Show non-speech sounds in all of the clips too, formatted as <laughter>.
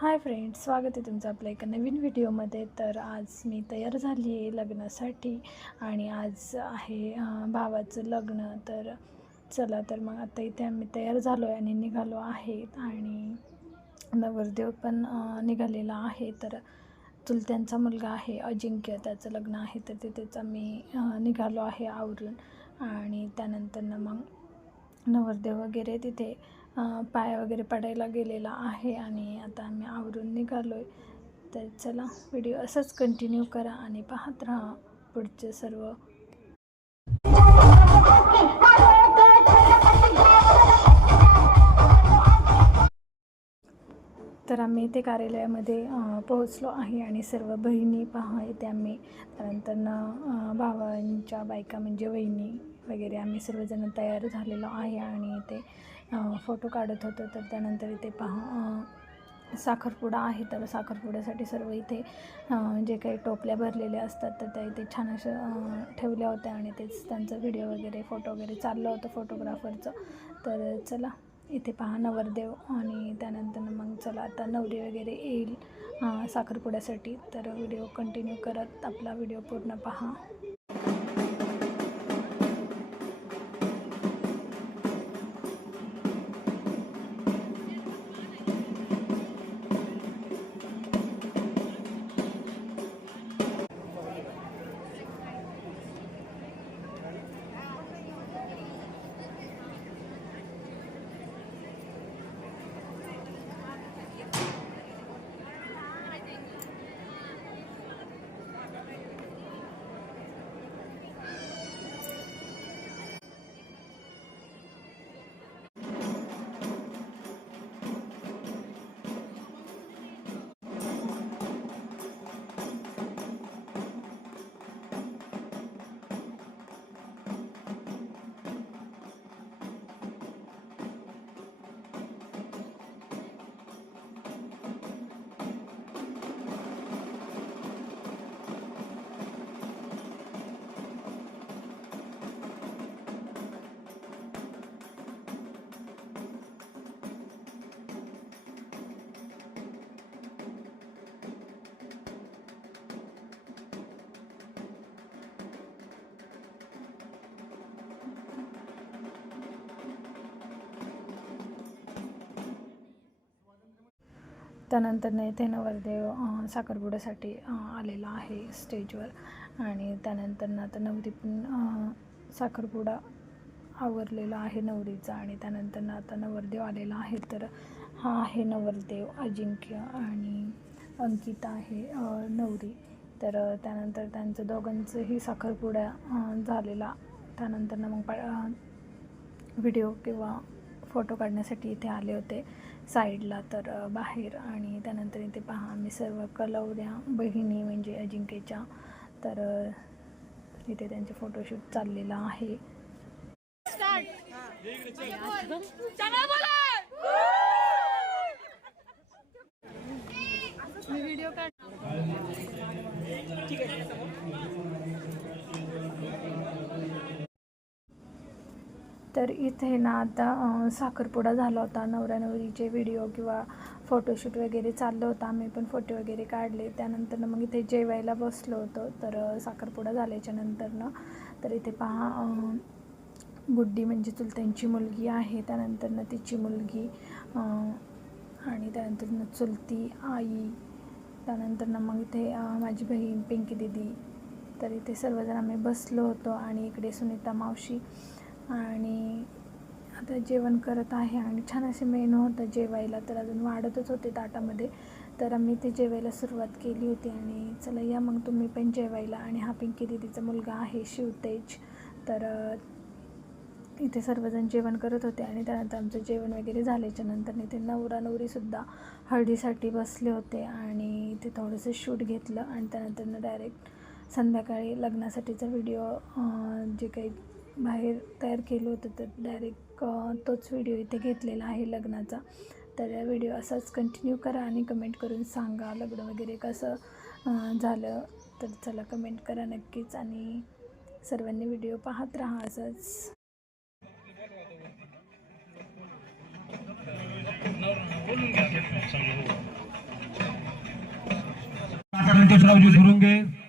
Hi friends स्वागत आहे तुमचं आपल्या एका नवीन व्हिडिओमध्ये. तर आज मी तयार झाली आहे लग्नासाठी आणि आज आहे भावाचं लग्न. तर चला तर मग आता इथे आम्ही तयार झालो आहे आणि निघालो आहेत आणि नवरदेव पण निघालेला आहे. तर चुलत्यांचा मुलगा आहे अजिंक्य. त्याचं लग्न आहे तर तिथेच आम्ही निघालो आहे आवरून. आणि त्यानंतरनं मग नवरदेव वगैरे तिथे पाय वगैरे पडायला गेलेला आहे आणि आता आम्ही आवरून निघालो आहे तर चला व्हिडिओ असंच कंटिन्यू करा आणि पाहत राहा पुढचे सर्व. तर आम्ही इथे कार्यालयामध्ये पोहोचलो आहे आणि सर्व बहिणी पहा इथे आम्ही त्यानंतर भावांच्या बायका म्हणजे वहिनी वगैरे आम्ही सर्वजण तयार झालेलो आहे आणि इथे फोटो काढत होतो तर त्यानंतर इथे पहा साखरपुडा आहे तर साखरपुड्यासाठी सर्व इथे जे काही टोपल्या भरलेल्या असतात तर त्या इथे छान अशा ठेवल्या होत्या आणि तेच त्यांचा व्हिडिओ वगैरे फोटो वगैरे चाललं होतं फोटोग्राफरचं तर चला इथे पहा नवरदेव आणि त्यानंतर मग चला आता नवरी वगैरे येईल साखरपुड्यासाठी. तर व्हिडिओ कंटिन्यू करत आपला व्हिडिओ पूर्ण पहा. त्यानंतर इथे नवरदेव साखरपुड्यासाठी आलेला आहे स्टेजवर. आणि त्यानंतर आता नवरी पण साखरपुडा आवरलेला आहे नवरीचा. आणि त्यानंतर आता नवरदेव आलेला आहे. तर हा आहे नवरदेव अजिंक्य आणि अंकिता आहे नवरी. तर त्यानंतर त्यांचं दोघांचंही साखरपुड्या झालेला. त्यानंतर मग पा व्हिडिओ किंवा फोटो काढण्यासाठी इथे आले होते. साईडला तर बाहेर आणि त्यानंतर इथे पहा आम्ही सर्व कलवऱ्या बहिणी म्हणजे अजिंक्यच्या तर इथे त्यांचे फोटोशूट चाललेलं आहे. तर इथे ना आता साखरपुडा झाला होता. नवऱ्या नवरीचे व्हिडिओ किंवा फोटोशूट वगैरे चाललं होतं. आम्ही पण फोटो वगैरे काढले. त्यानंतर मग इथे जेवायला बसलो होतो. तर साखरपुडा झाल्याच्या नंतरनं तर इथे पहा बुड्डी गुड्डी म्हणजे चुलत्यांची मुलगी आहे. त्यानंतरनं तिची मुलगी आणि आणि त्यानंतरनं चुलती आई. त्यानंतरनं मग इथे माझी बहीण पिंकी दिदी. तर इथे सर्वजण आम्ही बसलो होतो आणि इकडे सुनीता मावशी आणि आता जेवण करत आहे आणि छान असे मेनू होतं जेवायला. तर अजून वाढतच होते ताटामध्ये. तर आम्ही ते जेवायला सुरुवात केली होती आणि चला या मग तुम्ही पण जेवायला. आणि हा पिंकी दिदीचा मुलगा आहे शिवतेज तर इथे सर्वजण जेवण करत होते आणि त्यानंतर आमचं जेवण वगैरे झाल्याच्यानंतर इथे नवरा नवरीसुद्धा हळदीसाठी बसले होते आणि इथे थोडंसं शूट घेतलं. आणि त्यानंतर डायरेक्ट संध्याकाळी लग्नासाठीचा व्हिडिओ जे काही बाहेर तयार केलं होतं तर डायरेक्ट तोच व्हिडिओ इथे घेतलेला आहे लग्नाचा. तर व्हिडिओ असाच कंटिन्यू करा आणि कमेंट करून सांगा लग्न वगैरे कसं झालं. तर चला कमेंट करा नक्कीच आणि सर्वांनी व्हिडिओ पाहत राहा असंच.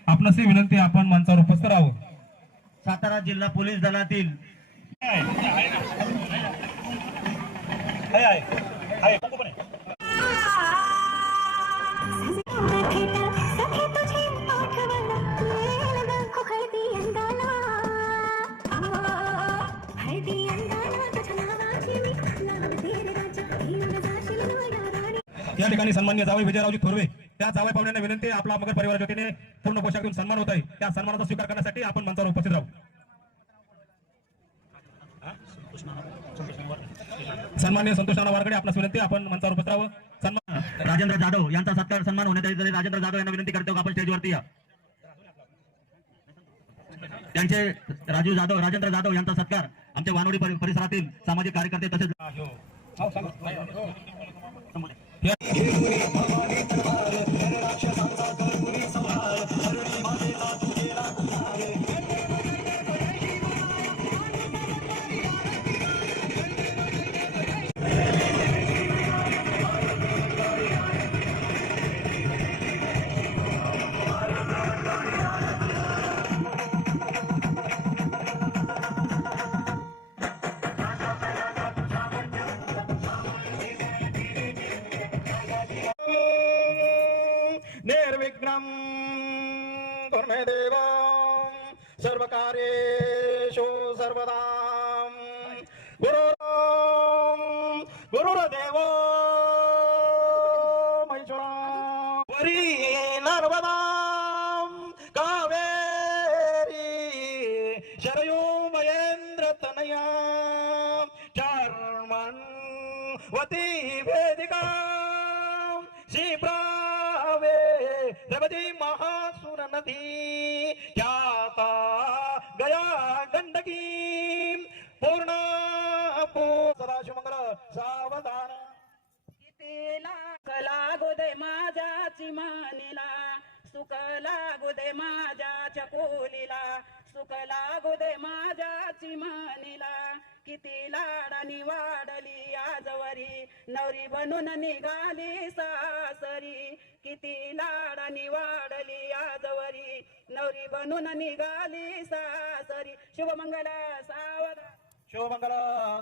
आपणास विनंती आपण मंचावर उपस्थित राहावं. सातारा जिल्हा पोलीस दलातील. या ठिकाणी सन्मान्य जावई विजयरावजी थोरवे त्या जावई पाहुण्यांना विनंती आपला मगर परिवार वतीने पूर्ण पोशाख देऊन सन्मान होत आहे त्या सन्मानाचा स्वीकार करण्यासाठी आपण मंचावर उपस्थित राहू. सन्मान्य संतोष नाना वारकडे आपणास विनंती आपण मंचावर उपस्थित राहावं. सन्मान राजेंद्र जाधव यांचा सत्कार सन्मान होण्यात राजेंद्र जाधव यांना विनंती करतो हो, आपण स्टेजवरती या. त्यांचे राजू जाधव राजेंद्र जाधव यांचा सत्कार आमच्या वानवडी परिसरातील सामाजिक कार्यकर्ते तसेच Yeah. निर्विघ्नं कर्मे देव सर्वकार्येषु सर्वदा सुख लागू दे माझ्या चकोलीला सुख लागू दे माझ्या चिमानीला किती लाडानी वाढली आजवरी नवरी बनून निघाली सासरी. किती लाडानी वाढली आजवरी नवरी बनून निघाली सासरी. शुभमंगल सावधान. शुभमंगल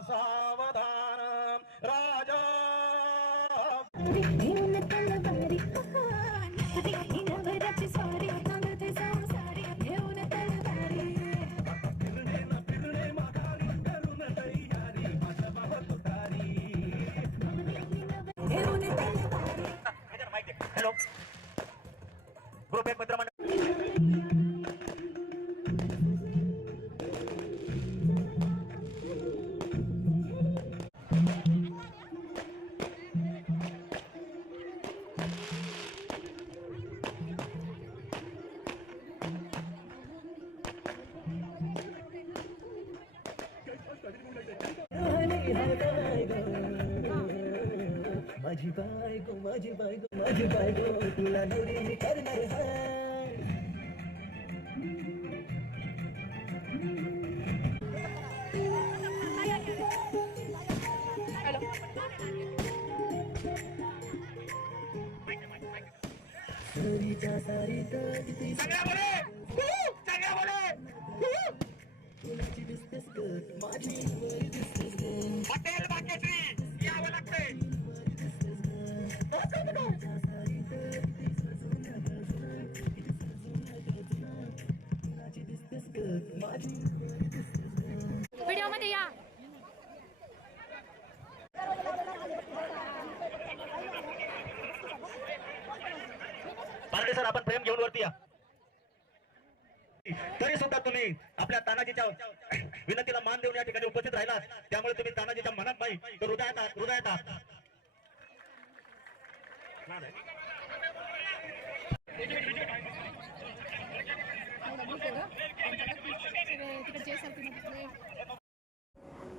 सावधान. राजा. Thank you. माझी बायको माझी बायको तुला नवरी मी करणार हाय सरीच्या सारीत किती दिसतेस ग माझी वर दिसते सर आपण प्रेम घेऊन वरती या. तरी सुद्धा तुम्ही आपल्या तानाजीच्या विनंतीला मान देऊन या ठिकाणी उपस्थित राहिलात. त्यामुळे तुम्ही तानाजीच्या मनात नाही तर हृदयात आहात हृदयात आहात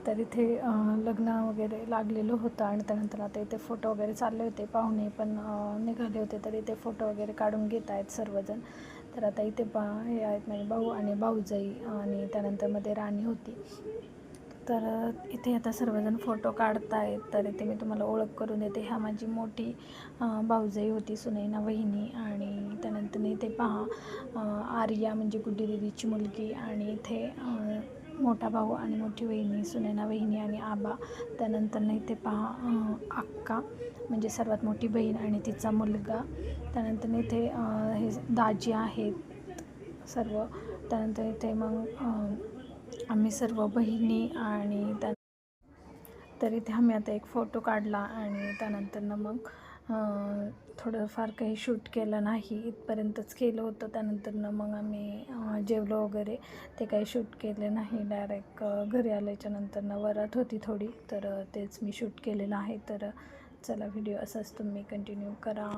तर इथे लग्न वगैरे लागलेलं होतं आणि त्यानंतर आता इथे फोटो वगैरे चालले होते पाहुणे पण निघाले होते तर इथे फोटो वगैरे काढून घेत आहेत सर्वजण. तर आता इथे बा हे आहेत माझे भाऊ आणि भाऊजाई आणि त्यानंतरमध्ये राणी होती. तर इथे आता सर्वजण फोटो काढतायत तर इथे मी तुम्हाला ओळख करून देते. ह्या माझी मोठी भाऊजाई होती सुनैना वहिनी. आणि त्यानंतर इथे पहा आर्या म्हणजे गुड्डी दिदीची मुलगी. आणि इथे मोठा भाऊ आणि मोठी वहिनी सुनैना वहिनी आणि आबा. त्यानंतर इथे पहा अक्का म्हणजे सर्वात मोठी बहीण आणि तिचा मुलगा. त्यानंतर इथे हे दाजी आहेत सर्व. त्यानंतर इथे मग आम्ही सर्व बहिणी आणि त्या तर इथे आम्ही आता एक फोटो काढला आणि त्यानंतरनं मग थोडंफार काही शूट केलं नाही. इथपर्यंतच केलं होतं. त्यानंतरनं मग आम्ही जेवलो वगैरे. ते काही शूट केले नाही. डायरेक्ट घरी आल्याच्या नंतरनं वरात होती थोडी. तर तेच मी शूट केलेलं आहे. तर चला व्हिडिओ असाच तुम्ही कंटिन्यू करा.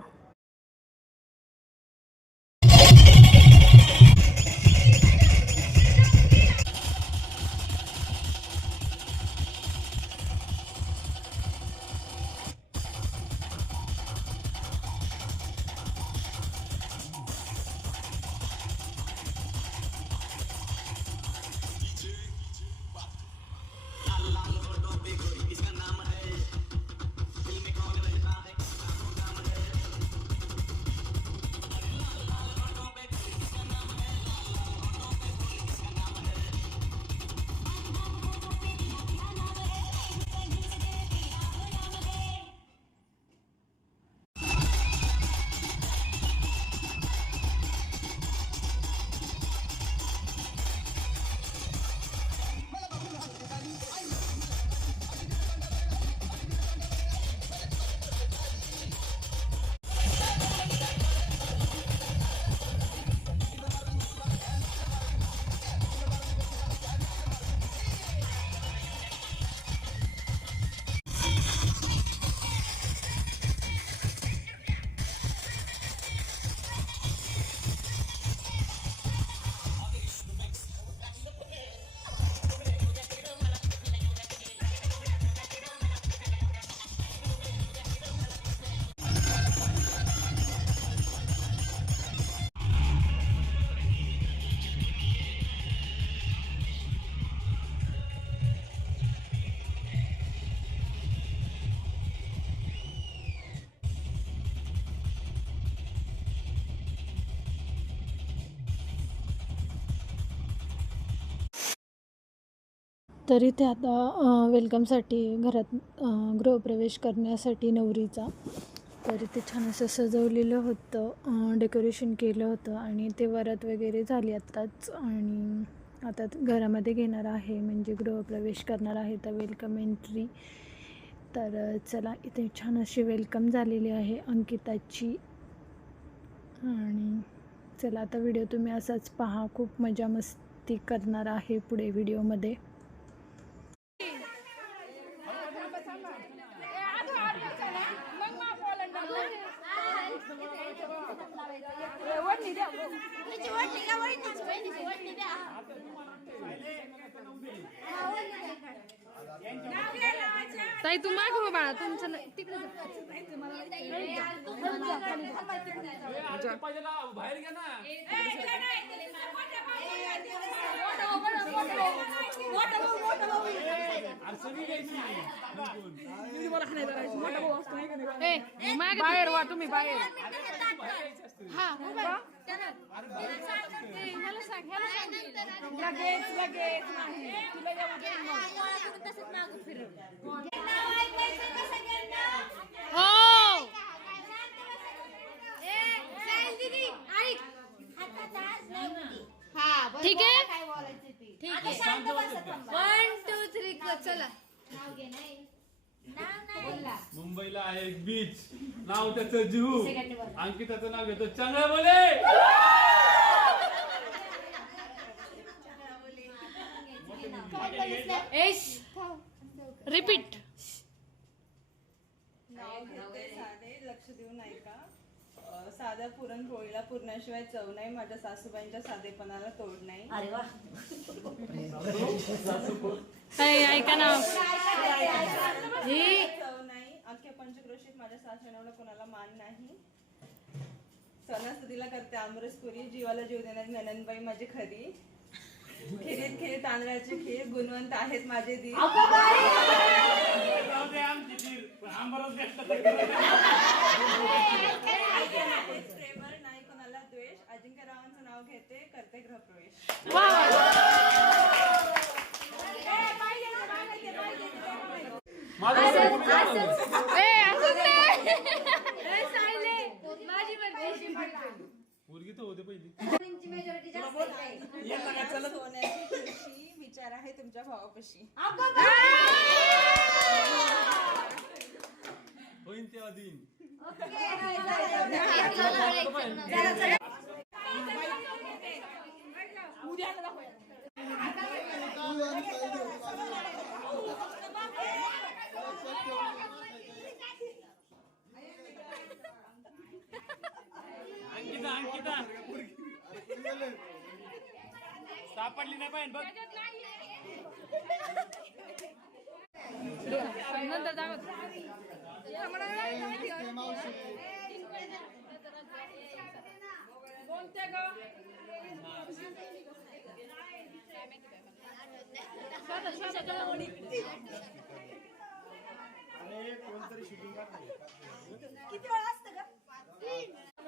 तरी ते आता वेलकमसाठी घरात गृहप्रवेश करण्यासाठी नवरीचा. तर ते छान असं सजवलेलं होतं डेकोरेशन केलं होतं आणि ते वरात वगैरे झाली आत्ताच. आणि आता घरामध्ये घेणार आहे म्हणजे गृहप्रवेश करणार आहे तर वेलकम एंट्री. तर चला इथे छान अशी वेलकम झालेली आहे अंकिताची. आणि चला आता व्हिडिओ तुम्ही असाच पहा. खूप मजा मस्ती करणार आहे पुढे व्हिडिओमध्ये ताई तू माग हो बाळा तुमचं नाही- तिकडे बाहेर वा तुम्ही बाहेर. हा ह्याला सांग ह्याला सांग. लगेच लगेच नाही. हो ठीक आहे. ठीक आहे. वन टू थ्री चला. मुंबईला आहे एक बीच नाव त्याचं जुहू अंकिताचं नाव घेतो रिपीट नाव घेते साधे लक्ष देऊ नाही का अं, साध्या पुरणपोळीला पुरण्याशिवाय चव नाही माझ्या सासूबाईंच्या साधेपणाला तोड नाही. ऐका ना. ही चव नाही. अख्ख्या पंचक्रोशीत माझ्या सासऱ्याला कोणाला मान नाही. सणासुदीला करते आमरस पुरी जीवाला जीव देणारी ननंदबाई माझी खरी. खिरीत खीर तांदळाची खीर गुणवंत आहेत माझे दी जाऊ दे आमची खीर, पण आंबरस व्यक्त प्रेमळ नाही कोणाला द्वेष. अजिंक्यरावांचं नाव घेते करते गृहप्रवेश. मुलगी तर होते पहिली. सोन्याची खुर्ची विचार आहे तुमच्या भावापाशी. होईन तेव्हा दिन. अंकिता अंकिता. सापडली नाही पाहिजे बघ. नंतर दाखवत कोणत्या ग? हा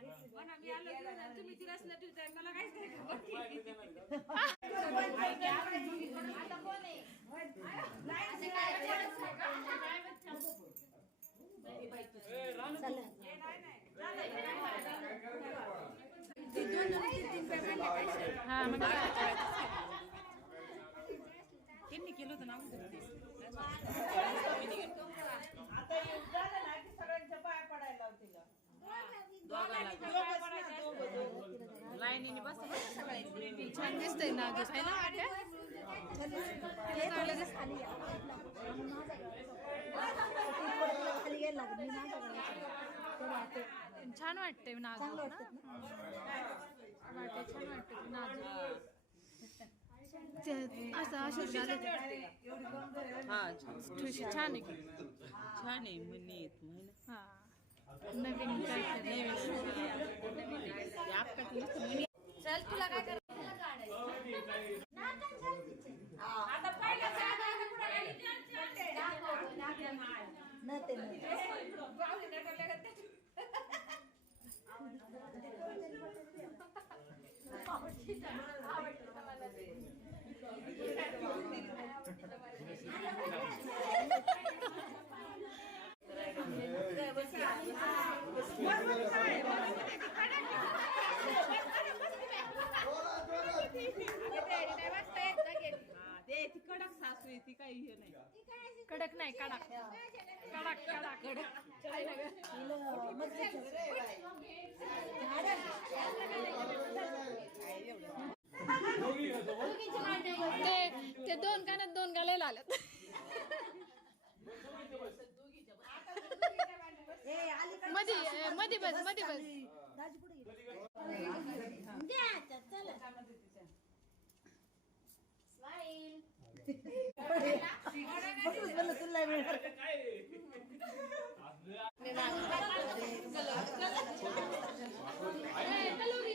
हे? म्हणा, मी आलो घेऊन तुम्ही तिलाच न ठेवताय, मला काहीच नाही. हा, मग त्यांनी केलं होतं ना अगोदर ते. आता युद्ध झालं ना की सगळ्यांच्या पाया पडायला लावतील लाईनीने बस सगळ्यांनी छान दिसतंय ना गं, है ना? हे दिसतंय. छान नाजूक ना छान वाटते नाजूक ते- असं असं झालं ठुशी छान आहे की छान. आहे. येत नवीन काहीतरी. चल तुला काय कर ते ती कडक सासू आहे ती काही हे नाही. कडक नाही कडक. कडक कडक. ते ते दोन कानात दोन गालायला आल्यात मधी ए, मधी बस मधी बस. <laughs>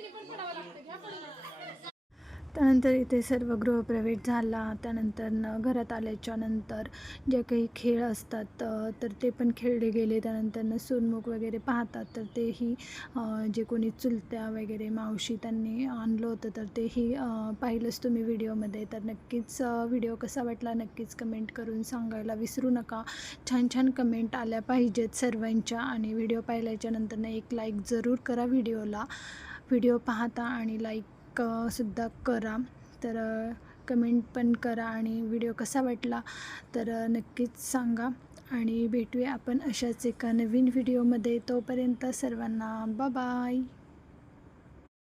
पण पडावं लागतं. घ्या पडलं त्यानंतर इथे सर्व गृहप्रवेश झाला. त्यानंतर न घरात आल्याच्यानंतर जे काही खेळ असतात तर ते पण खेळले गेले. त्यानंतर न वगैरे पाहतात तर तेही जे कोणी चुलत्या वगैरे मावशी त्यांनी आणलं होतं तर तेही पाहिलंच तुम्ही व्हिडिओमध्ये. तर नक्कीच व्हिडिओ कसा वाटला नक्कीच कमेंट करून सांगायला विसरू नका. छान छान कमेंट आल्या पाहिजेत सर्वांच्या आणि व्हिडिओ पाहिल्याच्या नंतर एक लाईक जरूर करा व्हिडिओला. व्हिडिओ पाहता आणि लाईक सुद्धा करा. तर कमेंट पण करा आणि व्हिडिओ कसा वाटला तर नक्कीच सांगा. आणि भेटूया आपण अशाच एका नवीन व्हिडिओमध्ये तोपर्यंत सर्वांना बाय